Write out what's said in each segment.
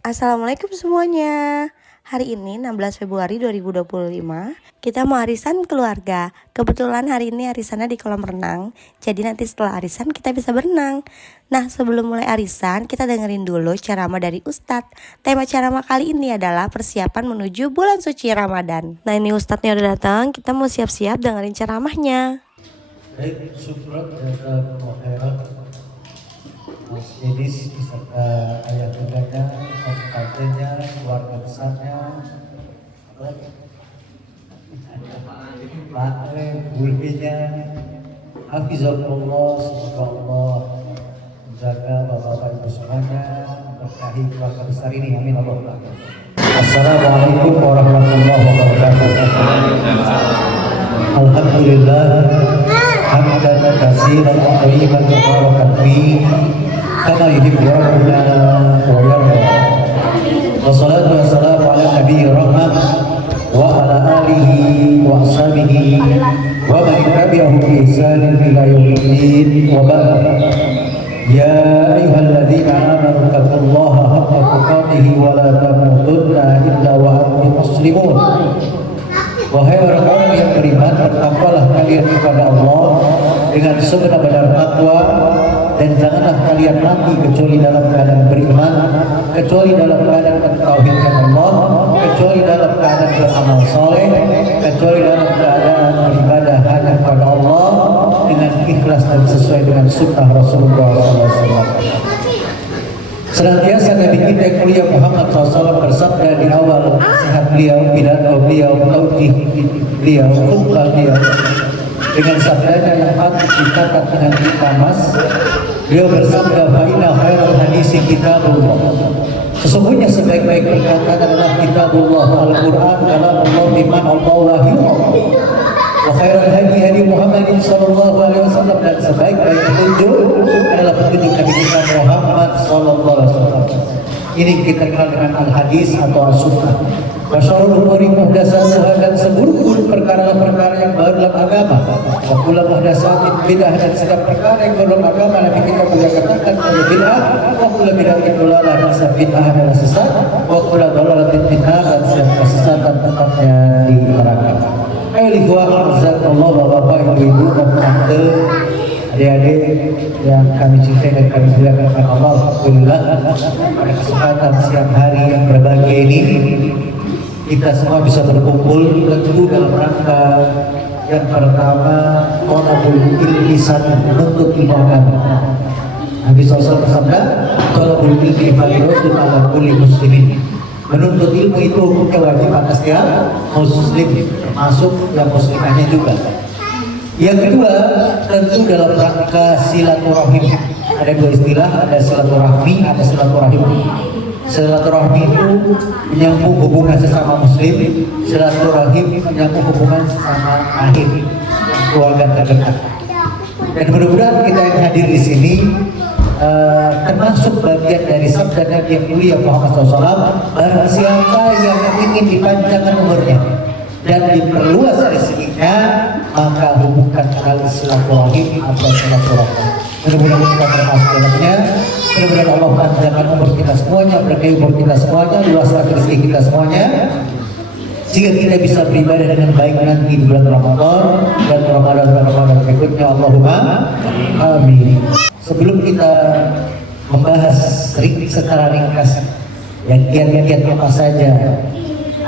Assalamualaikum semuanya. Hari ini 16 Februari 2025 kita mau arisan keluarga. Kebetulan hari ini arisannya di kolam renang. Jadi nanti setelah arisan kita bisa berenang. Nah, sebelum mulai arisan kita dengerin dulu ceramah dari Ustadz. Tema ceramah kali ini adalah persiapan menuju bulan suci Ramadan. Nah, ini Ustadznya udah datang, kita mau siap-siap dengerin ceramahnya. Baik, syukur jazakumullah khairan. Mas Dedis beserta ayah bundanya, tantenya, keluarga besarnya, Pak Bulbinya, Hafizahullah, semoga Allah menjaga bapak-bapak ibu semuanya, berkahi keluarga besar ini, amin Allahumma. Assalamualaikum warahmatullahi wabarakatuh. Alhamdulillah, hamdan katsiran thayyiban mubarakan fihi kama yuhibbu rabbuna wa yarda. Wassalatu wassalamu ala nabiyyi rahmah wa ala alihi wa ashabihi wa man tabi'ahum bi ihsanin ila yaumiddin wa ba'd. Ya ayyuhalladzina amanu taqullaha haqqa tuqatih wa la tamutunna illa wa antum muslimun. Wahai orang-orang yang beriman, bertakwalah kalian kepada Allah dengan sebenar-benar takwa, dan janganlah kalian mati kecuali dalam keadaan beriman, kecuali dalam keadaan mentauhidkan Allah, kecuali dalam keadaan beramal soleh, kecuali dalam keadaan beribadah hanya kepada Allah dengan ikhlas dan sesuai dengan sunnah Rasulullah SAW. Senantiasa Nabi kita yang mulia Muhammad SAW bersabda di awal nasihat beliau, pidato beliau, taujih beliau, khutbah beliau, dengan sabdanya yang patut dicatat dengan kita mas. Beliau bersabda, fa inna khairal hadisi kitabullah. Sesungguhnya sebaik-baik perkataan adalah kitabullah, Al-Quran, kalam Allah, iman Allah, wahyu Allah. Wa khairal hadi Muhammadin sallallahu alaihi wasallam, dan sebaik-baik petunjuk adalah petunjuk Nabi kita Muhammad sallallahu alaihi wasallam. Ini kita kenal dengan al-hadis atau as-sunnah. Wa syarrul umuri muhdatsatuha, dan seburuk-buruk perkara-perkara yang baru dalam agama. Wa kullu muhdatsatin bidah, dan setiap perkara yang baru dalam agama Nabi kita boleh katakan adalah bid'ah. Wa kullu bid'atin dhalalah, dan setiap bid'ah adalah sesat. Wa kullu dhalalatin bid'ah, dan setiap kesesatan tempatnya di neraka. Bapak, ibu-ibu, dan tante, adik-adik yang kami cintai dan kami muliakan karena Allah. Alhamdulillah, pada kesempatan siang hari yang berbahagia ini kita semua bisa berkumpul tentu dalam rangka yang pertama, thalabul ilmi, menuntut ilmu agama. Nabi SAW bersabda, thalabul ilmi fardhun 'ala kulli muslimin. Menuntut ilmu itu hukumnya wajib atas setiap muslim, termasuk yang muslimahnya juga. Yang kedua, tentu dalam rangka silaturahim. Ada dua istilah, ada silaturahmi, ada silaturahim. Silaturahmi itu menyambung hubungan sesama muslim, silaturahim menyambung hubungan sesama rahim, keluarga terdekat. Dan mudah-mudahan kita yang hadir di sini termasuk bagian dari sabda Nabi yang mulia Muhammad SAW, barang siapa yang ingin dipanjangkan umurnya dan diperluas rezekinya, maka hubungkan tali silaturahim atau silaturahim. Mudah-mudahan kita termasuk dalamnya. Mudah-mudahan Allah panjangkan umur kita semuanya, berkahi umur kita semuanya, luaskan rezeki kita semuanya, sehingga kita bisa beribadah dengan baik nanti di bulan Ramadan dan Ramadan berikutnya. Allahumma amin. Sebelum kita membahas secara ringkas yang kiat-kiat apa saja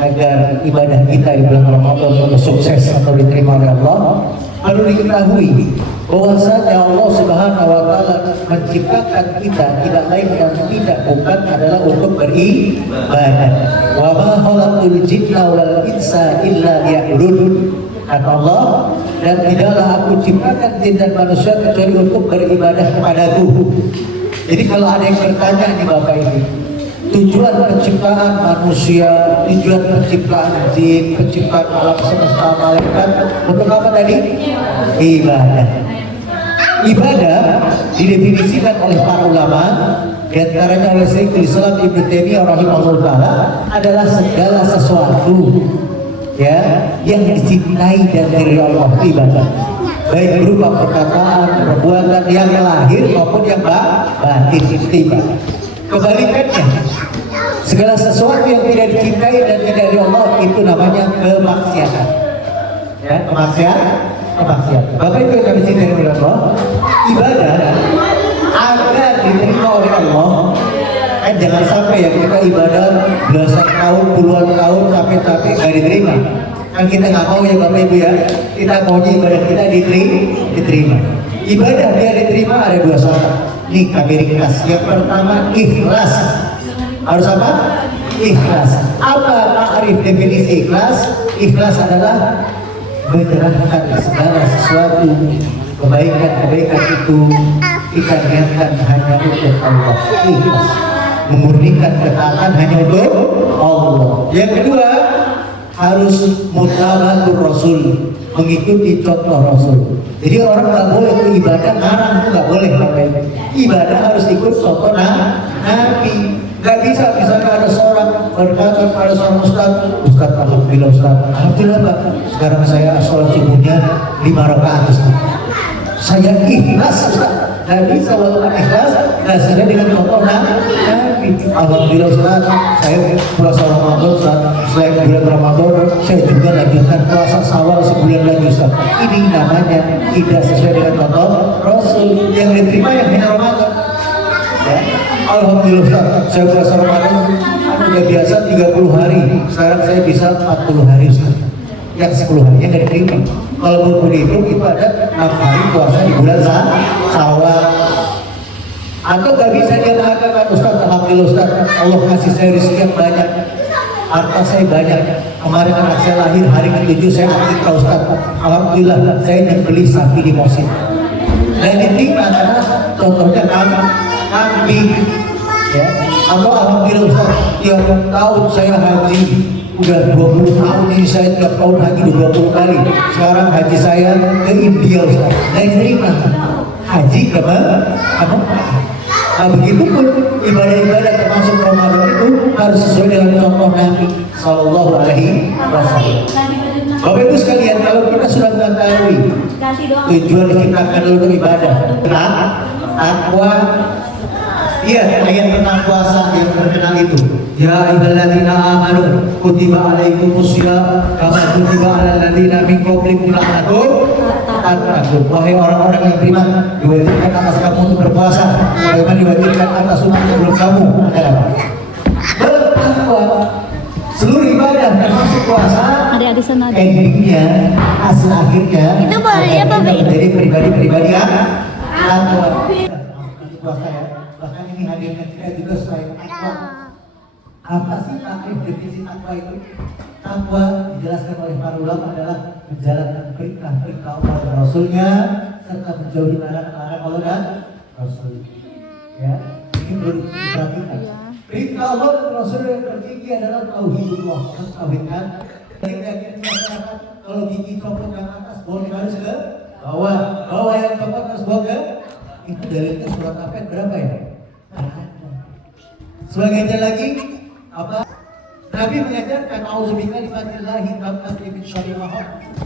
agar ibadah kita di bulan Ramadan sukses atau diterima oleh Allah, perlu diketahui bahwasanya Allah Subhanahu wa taala menciptakan kita tidak lain dan tidak bukan adalah untuk beribadah. Wa ma khalaqul jinna wal insa illa liya'budun. Kata Allah, dan tidaklah aku ciptakan jin dan manusia kecuali untuk beribadah kepadaku. Jadi kalau ada yang bertanya nih Bapak ini, tujuan penciptaan manusia, tujuan penciptaan jin, penciptaan alam semesta, malaikat, untuk apa tadi? Ibadah. Ibadah didefinisikan oleh para ulama, di antaranya oleh Syekhul Islam Ibnu Taimiyah rahimahullah taala, adalah segala sesuatu ya yang dicintai dan diridhoi Allah, ibadah. Baik berupa perkataan, perbuatan yang lahir maupun yang batin, ibadah. Kebalikannya, Segala sesuatu yang tidak dicintai dan tidak dari Allah itu namanya kemaksiatan. Ya, kemaksiatan. Bapak Ibu yang kami cintai oleh Allah, ibadah agar diterima oleh Allah. Kan jangan sampai ya kita ibadah belasan tahun, puluhan tahun sampai nggak diterima. Kan kita nggak mau ya Bapak Ibu ya. Kita maunya ibadah kita diterima. Ibadah biar diterima ada dua syarat. Nih kami ringkas. Yang pertama ikhlas. Harus apa? Ikhlas. Apa ta'rif definisi ikhlas? Ikhlas adalah menyerahkan segala sesuatu kebaikan itu kita niatkan hanya untuk Allah. Ikhlas. Memurnikan ketaatan hanya untuk Allah. Yang kedua harus mutabatur Rasul, mengikuti contoh Rasul. Jadi orang nggak boleh ibadah ngarang, itu nggak boleh. Ibadah harus ikut contoh Nabi. Gak bisa, misalnya ada seorang berkata pada seorang Ustaz, alhamdulillah Pak, sekarang saya sholat subuhnya 5 rakaat Ustaz. Saya ikhlas Ustaz. Gak bisa walaupun ikhlas, hasilnya dengan contoh Nabi. Alhamdulillah Ustaz, saya puasa Ramadan Ustaz. Selain bulan Ramadan, saya juga lanjutkan puasa Syawal sebulan lagi Ustaz. Ini namanya tidak sesuai dengan contoh Rasul. Yang diterima yang hina Ramadan. Ya. Alhamdulillah Ustaz, saya puasa Ramadan udah biasa 30 hari. Sekarang saya bisa 40 hari Ustaz. Yang 10 harinya nggak diterima. Kalau mau dihitung itu ada 6 hari puasa di bulan Syawal. Atau nggak bisa dia mengatakan Ustaz, alhamdulillah Ustaz, Allah kasih saya rezeki yang banyak, harta saya banyak. Kemarin anak saya lahir hari ke-7 saya akikah Ustaz. Alhamdulillah saya beli sapi di Mosin. Dan diterima karena contohnya kambing. Ya, atau alhamdulillah Ustaz, tiap tahun saya haji udah 20 tahun ini saya tiap tahun haji 20 kali. Sekarang haji saya ke India Ustaz. Saya terima haji ke mana? Nah begitu pun ibadah-ibadah termasuk Ramadan itu harus sesuai dengan contoh Nabi Sallallahu Alaihi Wasallam. Bapak Ibu sekalian, kalau kita sudah mengetahui tujuan diciptakan untuk ibadah, takwa. Iya, ayat tentang puasa yang terkenal itu. Ya ayyuhalladzina amanu kutiba alaikumusiyam kama kutiba alal ladzina min qablikum la'allakum tattaqun. Wahai orang-orang yang beriman, diwajibkan atas kamu untuk berpuasa sebagaimana diwajibkan atas umat sebelum kamu adalah bertakwa. Seluruh ibadah termasuk puasa, endingnya, hasil akhirnya itu boleh menjadi pribadi-pribadi yang takwa. Puasa ya. Bahkan ini hadirnya kita juga selain takwa. Apa sih takrif definisi takwa itu? Takwa dijelaskan oleh para ulama adalah menjalankan perintah-perintah Allah dan Rasulnya serta menjauhi larangan Allah dan Rasul. Ya, ini perlu diperhatikan. Perintah Allah dan Rasul yang tertinggi adalah tauhidullah, mentauhidkan. Yakin masyarakat kalau gigi copot yang atas, bawah harus ke bawah yang copot harus bawah ke. Itu dalilnya surat Al-Fatihah berapa ya? Sebagiannya lagi apa? Nabi mengajarkan auzubillahi kalimatillahi tammati min syarri ma khalaq.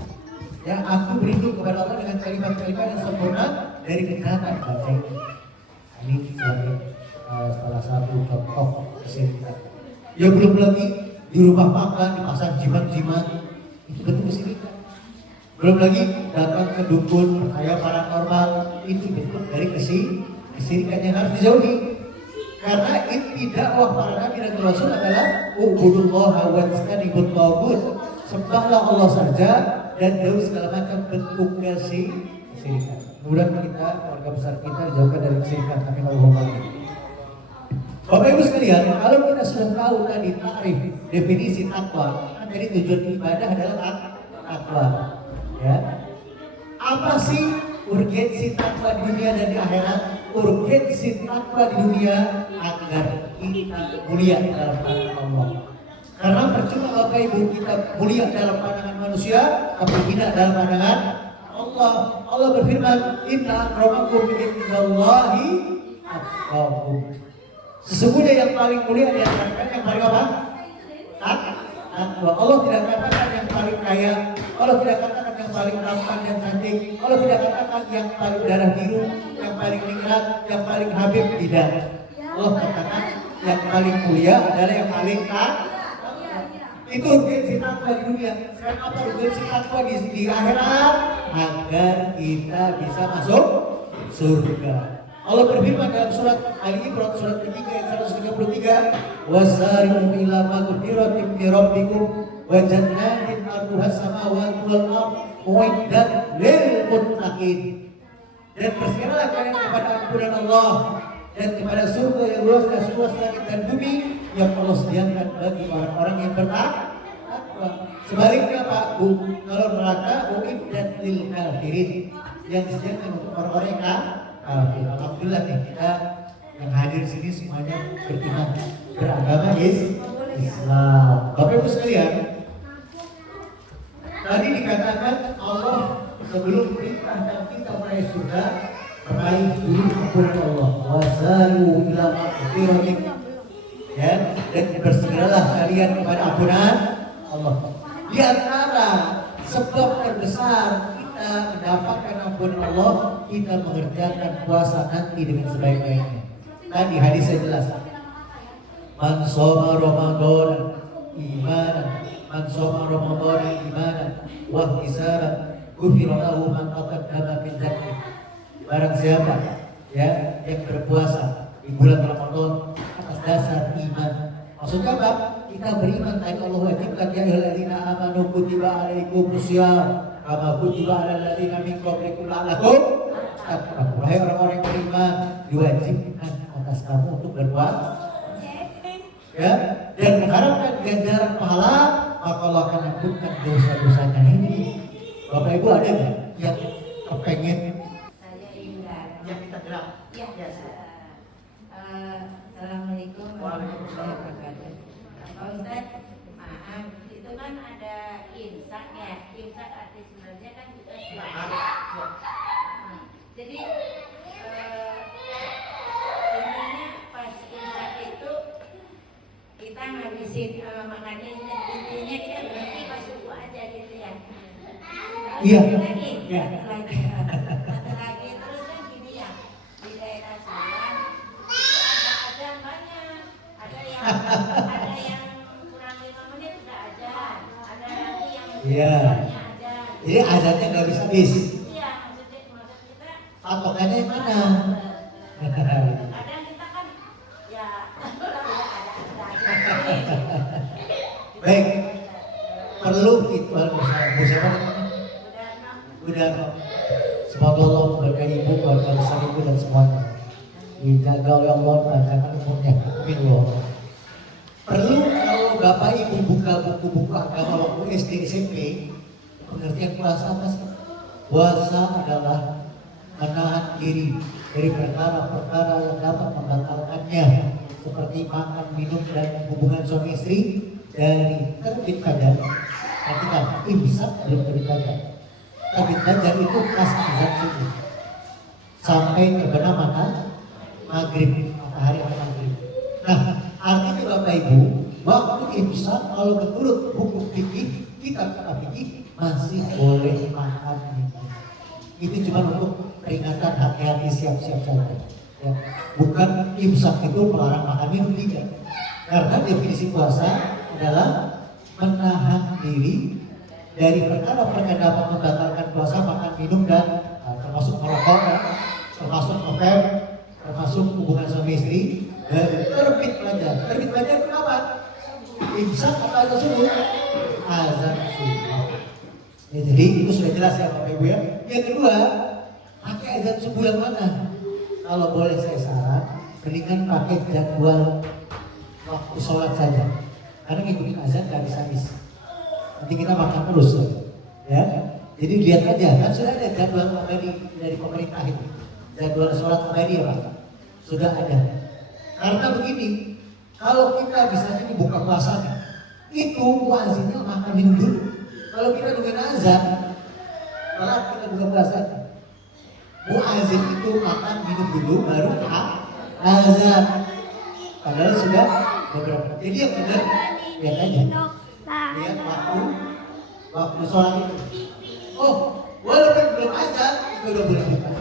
Ya, aku berlindung kepada Allah dengan kalimat-kalimat yang sempurna dari kejahatan. Ini sebagai salah satu contoh kesyirikan. Ya belum lagi di rumah makan dipasang jimat-jimat, itu bentuk kesyirikan. Belum lagi datang ke dukun, percaya paranormal, itu bentuk dari kesyirikan yang harus dijauhi. Karena inti dakwah para nabi dan rasul adalah ubudullaha wa tajtanibut taghut. Sembahlah Allah saja dan jauhi segala macam bentuk kesyirikan. Mudah-mudahan kita, keluarga besar kita dijauhkan dari kesyirikan. Amin Allahumma amin. Bapak Ibu sekalian, kalau kita sudah tahu tadi takrif definisi takwa, kan jadi tujuan ibadah adalah takwa. Ya. Apa sih urgensi takwa di dunia dan di akhirat? Urgensi takwa di dunia agar kita mulia dalam pandangan Allah. Karena percuma Bapak Ibu kita mulia dalam pandangan manusia, tapi tidak dalam pandangan Allah. Allah berfirman, Inna akramakum indallahi atqakum. Sesungguhnya yang paling mulia di antara kalian yang paling apa? Takwa. Allah tidak katakan yang paling kaya, Allah tidak katakan yang paling tampan dan cantik, Allah tidak katakan yang paling darah biru, yang paling nikmat, yang paling habib, tidak. Allah katakan yang paling mulia adalah yang paling itu urgensi takwa di dunia. Sekarang apa urgensi takwa di akhirat? Agar kita bisa masuk surga. Allah berfirman dalam surat Al-Imran surat ketiga ayat 133, wasari'u ila maghfiratin min rabbikum wa jannatin 'arduha samawati wal ardh uiddat lil muttaqin. Dan bersegeralah kalian kepada ampunan Allah dan kepada surga yang luasnya seluas langit dan bumi yang Allah sediakan bagi orang-orang yang bertakwa. Sebaliknya Pak Bu, kalau neraka uiddat lil kafirin, yang disediakan untuk orang-orang yang kafir. Alhamdulillah nih kita yang hadir sini semuanya beriman beragama Islam. Bapak Ibu sekalian, tadi dikatakan Allah sebelum perintahkan kita meraih surga, meraih dulu ampunan Allah. Wasalu ila maghfiratin, ya, dan bersegeralah kalian kepada ampunan Allah. Di antara sebab terbesar kita mendapatkan ampunan Allah, kita mengerjakan puasa nanti dengan sebaik-baiknya. Tadi hadisnya jelas. Man shoma Ramadan imanan, man shoma Ramadan imanan wa ihtisaban, ghufira lahu ma taqaddama min dzanbi. Barang siapa ya yang berpuasa di bulan Ramadan atas dasar iman. Maksudnya apa? Kita beriman tadi Allah wajibkan ya ayyuhalladzina amanu kutiba alaikumusiyam kama kutiba alal ladzina min qablikum la'allakum tattaqun. Wahai orang-orang yang beriman, diwajibkan atas kamu untuk berpuasa, ya, dan mengharapkan ganjaran pahala, maka Allah akan ampunkan dosa-dosanya. Ini Bapak Ibu ada nggak yang kepengen? Saya Indah. Yang kita gerak. Ya. Assalamualaikum warahmatullahi wabarakatuh. Pak Ustadz, maaf, itu kan ada imsak ya. Imsak arti sebenarnya kan juga puasa. Jadi intinya pas imsak itu kita ngabisin makannya intinya kita berarti pas subuh aja gitu ya. Iya. Satu lagi terus kan gini ya, di daerah saya itu ada azan banyak, ada yang kurang 5 menit sudah azan, ada lagi yang Iya. banyak azan. Jadi azannya nggak bisa habis. Iya, maksud kita Patokannya yang mana? kadang kita kan ya ada. Baik, perlu itu siapa? Udah, semoga Allah memberkahi ibu, keluarga besar ibu dan semuanya. Dijaga oleh Allah, panjangkan umurnya. Amin Allah. Perlu kalau bapak ibu buka buku-buku agama waktu SD SMP, pengertian puasa apa sih? Puasa adalah menahan diri dari perkara-perkara yang dapat membatalkannya, seperti makan, minum, dan hubungan suami istri dari terbit fajar. Artinya imsak belum terbit fajar. Terbit fajar itu pas azan subuh sampai terbenam maghrib, matahari atau maghrib. Nah, artinya Bapak Ibu, waktu imsak kalau menurut hukum fikih kitab fikih masih boleh makan minum. Itu cuma untuk peringatan, hati-hati, siap-siap saja. Ya. Bukan imsak itu melarang makan minum, tidak. Karena definisi puasa adalah menahan diri dari perkara-perkara dapat membatalkan puasa, makan minum dan termasuk merokok, termasuk ngoper, termasuk hubungan suami istri, dan terbit fajar. Terbit fajar itu apa? Imsak atau azan subuh? Azan subuh. Ya, jadi itu sudah jelas ya Bapak Ibu ya. Yang kedua, pakai azan subuh yang mana? Kalau boleh saya saran, mendingan pakai jadwal waktu sholat saja. Karena ngikutin azan gak habis-habis. Nanti kita makan terus ya. Jadi lihat aja, kan sudah ada jadwal dari pemerintah itu. Jadwal sholat abadi ya Pak. Sudah ada. Karena begini, kalau kita misalnya buka puasanya, itu muazzinnya makan minum dulu. Kalau kita nungguin azan, telat kita buka puasa. Muazzin itu makan minum dulu baru azan. Padahal sudah beberapa. Jadi yang benar lihat aja. Lihat waktu sholat itu. Oh, walaupun belum azan itu udah boleh buka.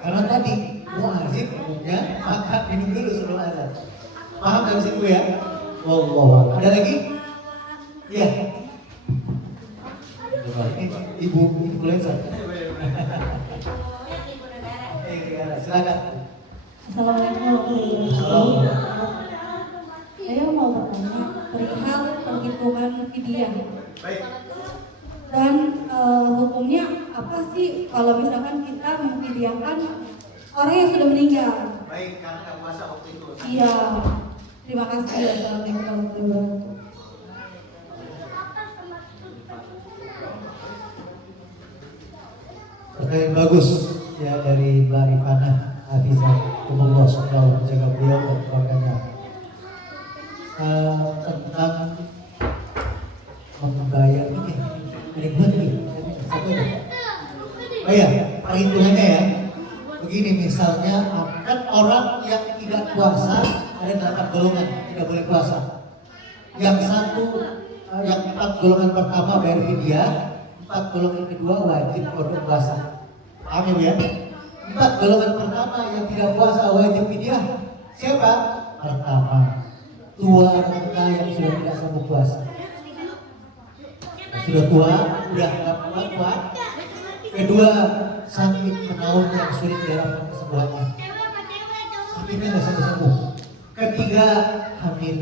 Karena tadi muazzin umumnya makan minum dulu sebelum azan. Paham dari situ ya? Wallah. Ada lagi? Iya. Ibu influencer. Silakan. Assalamualaikum warahmatullahi wabarakatuh. Saya mau bertanya perihal perhitungan fidyah. Baik. Dan hukumnya apa sih kalau misalkan kita memfidyahkan orang yang sudah meninggal? Baik, karena puasa waktu itu. Iya. Terima kasih. Assalamualaikum warahmatullahi wabarakatuh. Pertanyaan bagus ya dari Mbak Rifana Hafizah. Allah SWT menjaga beliau dan keluarganya. Tentang membayar ini ribet nih. Oh ya, perhitungannya ya. Begini misalnya, kan orang yang tidak puasa ada 8 golongan tidak boleh puasa. Yang 4 golongan pertama bayar fidyah, 4 golongan kedua wajib untuk puasa. Paham ya? 4 golongan pertama yang tidak puasa wajib fidyah. Siapa? Pertama, tua renta yang sudah tidak sanggup puasa. Sudah tua, sudah tidak kuat. Kedua, sakit menaun yang sulit diharapkan kesembuhannya. Sakitnya nggak sembuh. Ketiga, hamil.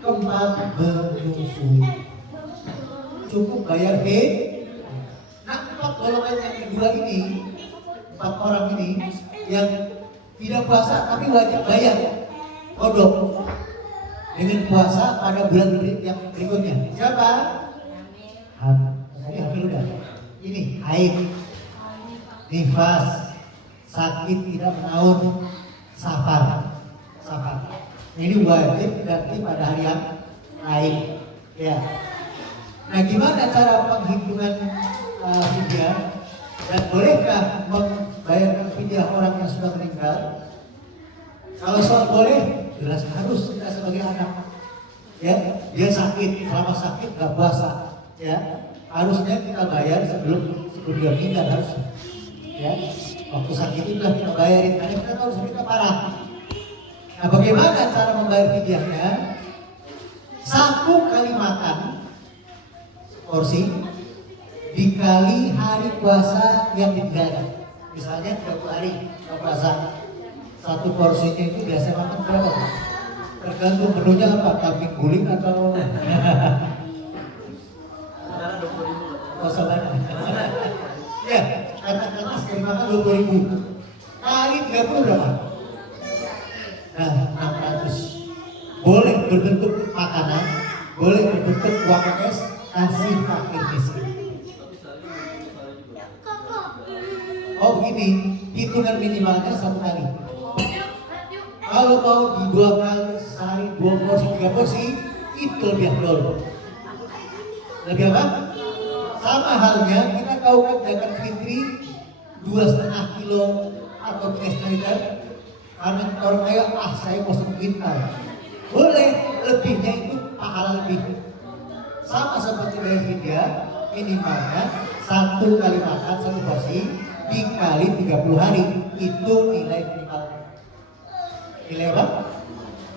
Keempat, menyusui. Cukup bayar Nah, 4 golongan yang kedua ini, 4 orang ini yang tidak puasa tapi wajib bayar kodok dengan puasa pada bulan yang berikutnya. Siapa? Tadi hamil udah. Ini haid, nifas, sakit tidak menaun, safar. Ini wajib berarti pada hari yang lain. Ya. Nah, gimana cara penghitungan fidyah? Dan bolehkah membayarkan fidyah orang yang sudah meninggal? Kalau soal boleh, jelas harus kita sebagai anak. Ya, dia sakit, selama sakit nggak puasa. Ya, harusnya kita bayar sebelum dia meninggal harus. Ya, waktu sakit itu kita bayarin karena kita tahu sakitnya parah. Nah, bagaimana cara membayar fidyahnya? 1 kali makan porsi dikali hari puasa yang ditinggalkan. Misalnya 30 hari puasa, 1 porsinya itu biasa makan berapa? Tergantung menunya apa, kambing guling atau puasa mana? Ya, kata-kata sekali makan 20.000 kali 30 berapa? Nah, 600. Boleh berbentuk makanan, boleh berbentuk uang cash, kasih fakir miskin. Oh begini, hitungan minimalnya 1 kali. Kalau mau di 2 kali sehari 2 porsi 3 porsi itu lebih afdol. Lebih apa? Sama halnya kita tahu kan zakat fitri 2,5 kilo atau 3,5 liter. Karena orang kaya saya mau 1 kuintal. Boleh, lebihnya itu pahala lebih. Sama seperti bayar fidyah, minimalnya 1 kali makan 1 porsi dikali 30 hari itu nilai minimal. Nilai apa?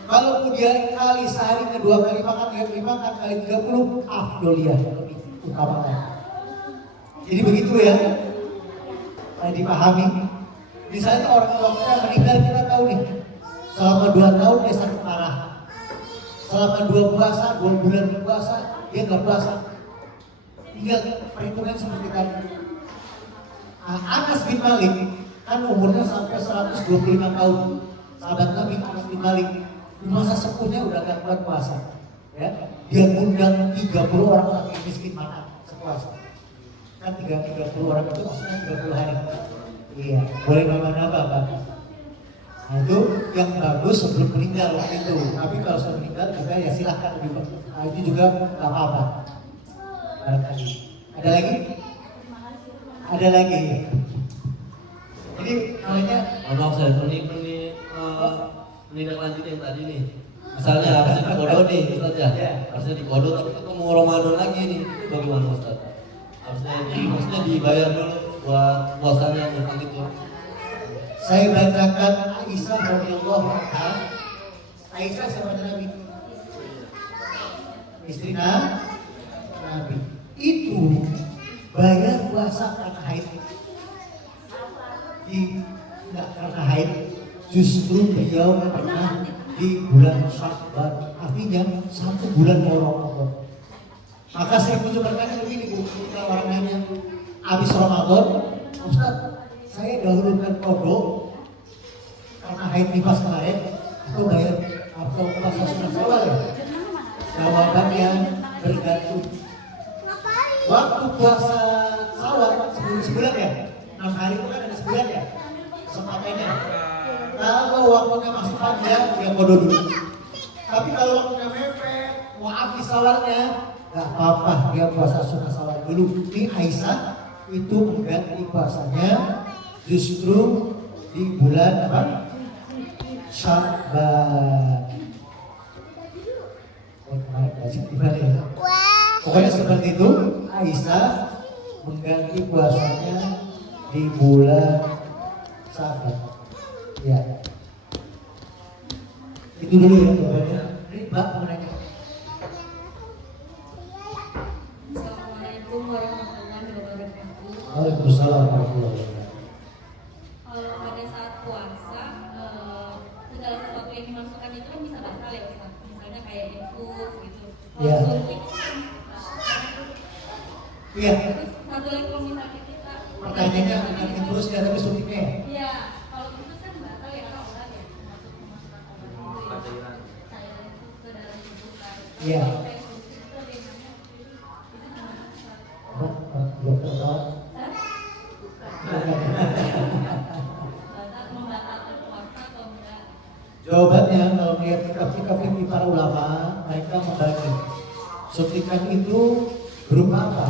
Kalau kemudian kali sehari ke 2 kali makan, 3 kali makan kali 30 afdoliyah lebih utama. Jadi begitu ya. Dipahami. Misalnya orang tua kita meninggal, kita tahu nih selama 2 tahun dia sakit parah. Selama 2 puasa, 2 bulan puasa dia nggak puasa. Tinggal perhitungan seperti tadi. Anas bin Malik kan umurnya sampai 125 tahun. Sahabat Nabi Anas bin Malik di masa sepuhnya udah gak kuat puasa. Ya, dia undang 30 orang fakir miskin makan sepuasa. Kan 30 orang itu maksudnya 30 hari. Iya, boleh nambah-nambah Pak. Nah itu yang bagus sebelum meninggal waktu itu. Tapi kalau sudah meninggal juga ya silahkan lebih bagus. Nah itu juga gak apa-apa. Barangkali. Ada lagi? Ada lagi. Jadi namanya maaf saya menindaklanjuti yang tadi nih. Misalnya harusnya dikodo nih Ustaz ya. Harusnya dikodo tapi ketemu Ramadan lagi nih. Itu bagaimana Ustaz? Harusnya dibayar dulu buat puasanya untuk itu. saya bacakan Aisyah radhiyallahu anha. Aisyah siapa Nabi? Istri Nabi. Itu bayar puasa karena haid. Tidak karena haid, justru beliau pernah di bulan Sya'ban, artinya 1 bulan Ramadan. Maka saya pun bertanya begini Bu, kalau orang nanya habis Ramadan, Ustaz, saya dahulukan qadha karena haid nifas kemarin, itu bayar atau puasa sunat Syawal ya? Jawabannya bergantung. Waktu puasa Syawal sebulan ya, 6 hari itu kan ada sebulan ya, kesempatannya. Kalau waktunya masih panjang, dia qadha dulu. Tapi kalau waktunya mepet, mau habis Syawalnya, gak apa-apa, dia puasa sunat Syawal dulu. Ini Aisyah itu mengganti puasanya justru di bulan apa? Sya'ban. Pokoknya seperti itu, Aisyah mengganti puasanya di bulan Sya'ban. Ya. Itu dulu ya jawabannya. Ini Mbak mau nanya. Assalamualaikum warahmatullahi wabarakatuh. Waalaikumsalam warahmatullahi wabarakatuh. Kalau pada saat puasa, segala sesuatu yang dimasukkan itu kan bisa batal ya Ustaz. Misalnya kayak infus gitu. Iya. Suntik. Iya. Terus satu lagi kalau misalnya kita Pertanyaannya bukan terus ya, tapi suntiknya. Iya, kalau infus kan batal ya karena obat ya. Masuk cairan itu ke dalam tubuh kan. Iya. Kalau kayak suntik itu ada yang namanya itu gimana Ustaz? Dokter tahu? Batal membatalkan puasa atau enggak? Jawabannya kalau melihat kitab-kitab fikih para ulama, mereka membagi suntikan itu berupa apa?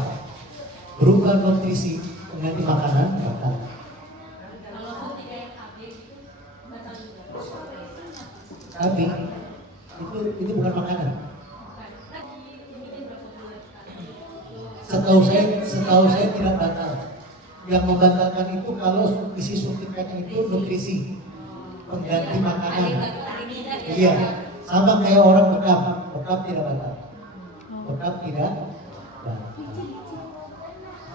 Berupa nutrisi pengganti makanan, batal. Kalau suntik kayak KB itu batal juga. Tapi itu bukan makanan. Setahu saya tidak batal. Yang membatalkan itu kalau isi suntikannya itu nutrisi pengganti makanan. Iya, sama kayak orang bekam tidak batal. Bekam tidak batal.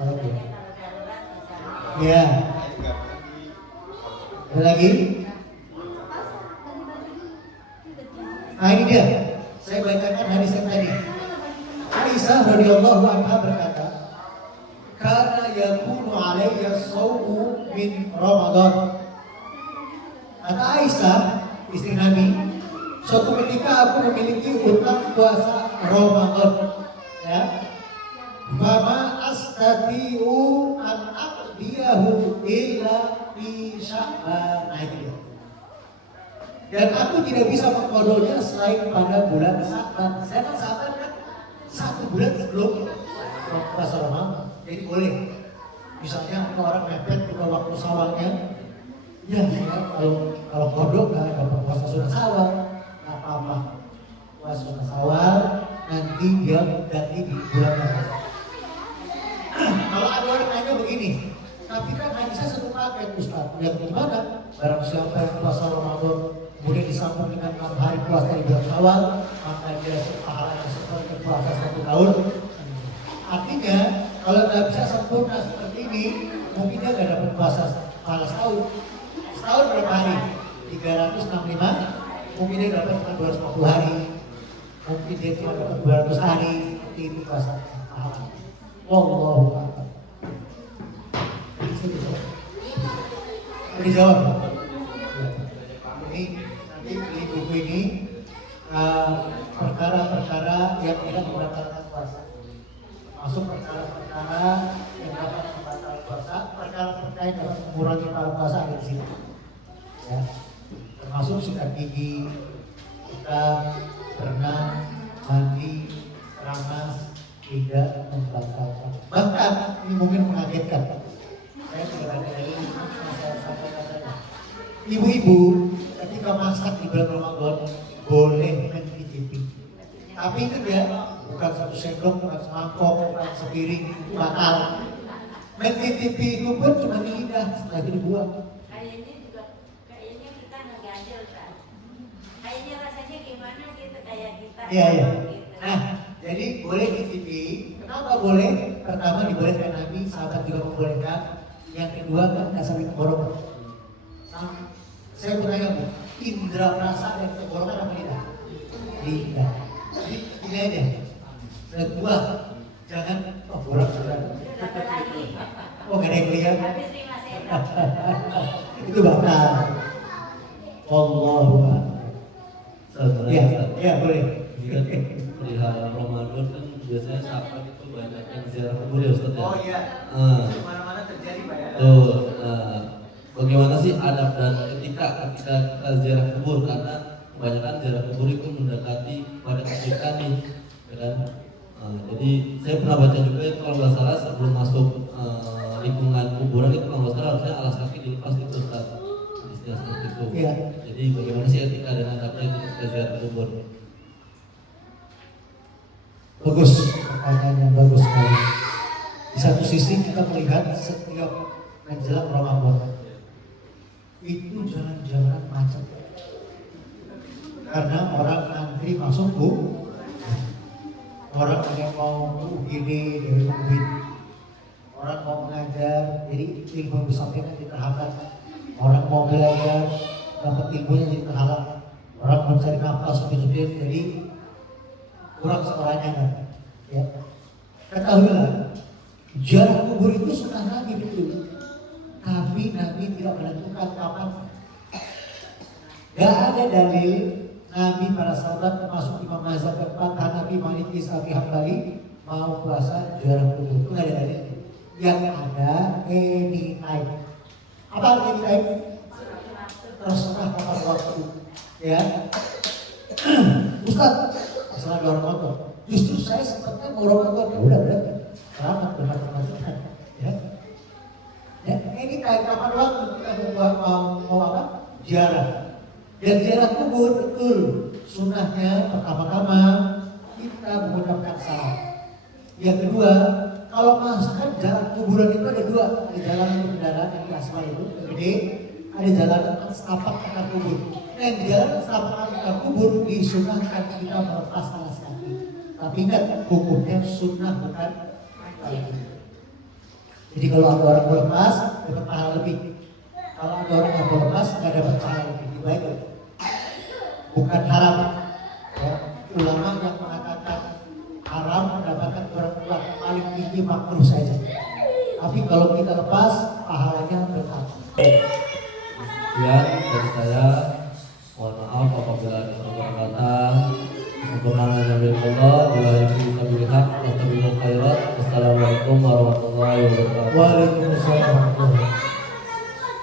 Kalau dia. Iya. Ada lagi? Nah ini dia. Saya bacakan hadis yang tadi. Aisyah radhiyallahu anha berkata, "Kana yakunu alayya shawmu min Ramadan." Kata Aisyah, istri Nabi, suatu ketika aku memiliki utang puasa Ramadan, ya. Fama astati'u an aqdiyahu illa fi Sya'ban. Nah itu dia. Dan aku tidak bisa mengqadhonya selain pada bulan Sya'ban. Saya kan Sya'ban kan 1 bulan sebelum puasa Ramadan. Jadi boleh. Misalnya orang mepet juga waktu Syawalnya, ya kalau qadha nggak ada puasa sunat Syawal, nggak apa-apa. Puasa sunat Syawal nanti dia ganti di bulan Ramadan. Kalau ada orang nanya begini, tapi kan Aisyah satu paket Ustaz, yang gimana? Barang siapa yang puasa Ramadan kemudian disambung dengan 6 hari puasa di bulan Syawal, maka dia pahalanya seperti puasa 1 tahun. Artinya kalau nggak bisa sempurna seperti ini, mungkin dia nggak dapat puasa pahala setahun. Setahun berapa hari? 365. Mungkin dia dapat 250 hari. Mungkin dia cuma dapat 200 hari. Seperti itu puasa pahala. Wallahu a'lam. Dijawab. Ini nanti di buku ini perkara-perkara yang tidak membatalkan puasa. Masuk perkara-perkara yang dapat membatalkan puasa, perkara-perkara yang dapat mengurangi pahala puasa ada di sini. Ya. Termasuk sikat gigi, kita berenang, mandi, keramas, tidak membatalkan. Bahkan ini mungkin mengagetkan. Saya tidak ada dari saya sampaikan saja. Ibu-ibu ketika masak di bulan Ramadan boleh mencicipi. Tapi itu ya bukan 1 sendok, bukan semangkok, bukan sepiring, itu batal. Mencicipi itu pun cuma di lidah, setelah itu dibuang. Kayaknya kita ngeganjel kan. Kayaknya rasanya kayak kita. Iya, iya. Gitu. Nah, jadi boleh dititipi. Kenapa boleh? Pertama dibolehkan Nabi, sahabat juga membolehkan. Yang kedua kan dasar tenggorokan. Saya bertanya Bu, indera perasa dan tenggorokan apa tidak? Tidak. Jadi ini aja. Kedua, jangan borak borak. Dapat lagi. Oh, gak ada yang lihat. Habis 5 sendok. Itu batal. Allahu Akbar. Sebenarnya Ya, ya boleh. Ustaz, perihal Ramadan kan biasanya sahabat itu banyak yang ziarah kubur ya Ustaz ya. Oh iya, Ah, di mana-mana terjadi Pak ya. tuh, bagaimana sih adab dan etika ketika kita ziarah kubur, karena kebanyakan ziarah kubur itu mendekati pada kesyirikan nih, ya kan? Jadi saya pernah baca juga itu kalau nggak salah sebelum masuk lingkungan kuburan itu kalau nggak salah harusnya alas kaki dilepas itu Ustaz. Istilah seperti itu. Iya. Jadi bagaimana sih etika dan adabnya itu ketika ziarah kubur? Bagus, pertanyaan yang bagus sekali. Di satu sisi kita melihat setiap menjelang Ramadan itu jalan-jalan macet. Karena orang antri masuk orang yang mau UGD dari UGD, orang mau mengajar, jadi ilmu yang disampaikan diterhambat. Orang mau belajar, dapat ilmunya jadi terhalang. Orang mencari nafas supir-supir, jadi kurang sekolahnya kan. Ya. Ketahuilah, ziarah kubur itu sunnah Nabi betul, tapi Nabi tidak menentukan kapan. Gak ada dalil Nabi, para sahabat termasuk Imam Mazhab keempat Hanafi, Maliki, Syafi'i, Hambali mau puasa ziarah kubur. Itu gak ada dalil. Yang ada anytime. Apa anytime? Terserah kapan waktu. Ya. Ustaz, masalah ada orang motor. Justru saya sempatnya mau Ramadan, ya udah berarti selamat bermacam-macam. Ya. Ya, ini kayak kapan waktu kita mau apa? Ziarah. Dan ziarah kubur betul. Sunnahnya pertama-tama kita mengucapkan salam. Yang kedua, kalau masukkan jalan kuburan itu ada dua, ada jalan kendaraan yang asal itu gede, ada jalan setapak ke kubur. Dan di jalan setapak ke kubur disunahkan kita melepas alas kaki. Tapi ingat, hukumnya sunnah bukan wajib. Jadi kalau ada orang melepas, dapat pahala lebih. Kalau ada orang yang melepas, nggak dapat pahala lebih. Baik, bukan haram. Ya. Ulama yang mengatakan haram mendapatkan perbuatan paling tinggi makruh saja. Tapi kalau kita lepas, pahalanya tetap. Sekian dari saya. Mohon maaf apabila ada salah kata. Sempurnakan Nabi Allah, bila itu kami hak, wassalamualaikum khairat. Wassalamualaikum warahmatullahi wabarakatuh. Waalaikumsalam.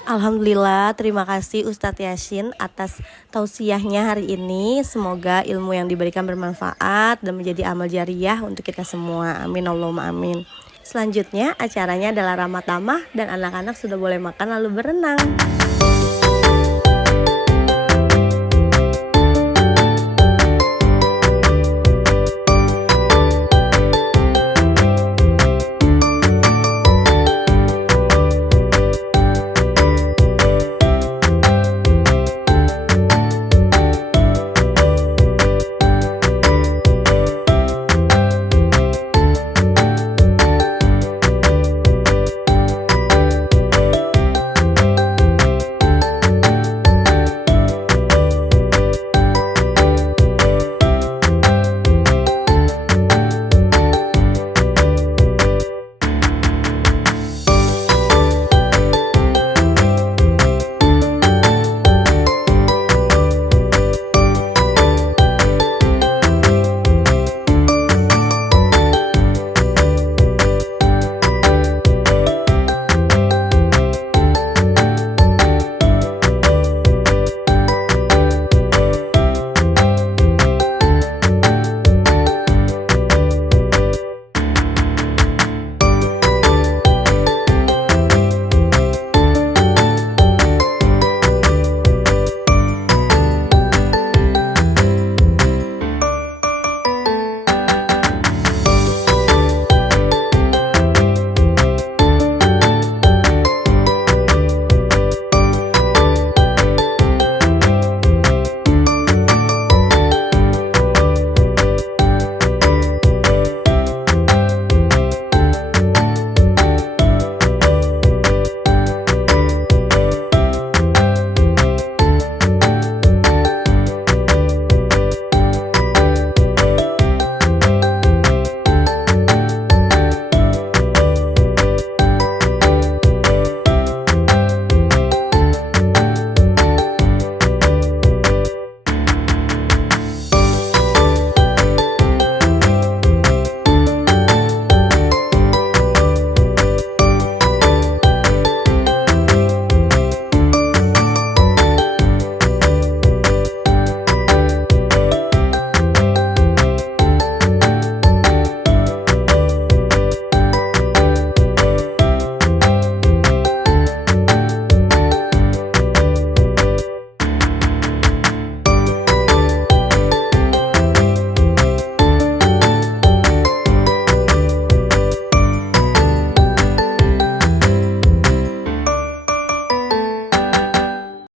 Alhamdulillah, terima kasih Ustadz Yasin atas tausiahnya hari ini. Semoga ilmu yang diberikan bermanfaat dan menjadi amal jariah untuk kita semua. Amin Allahumma amin. Selanjutnya acaranya adalah ramah tamah dan anak-anak sudah boleh makan lalu berenang.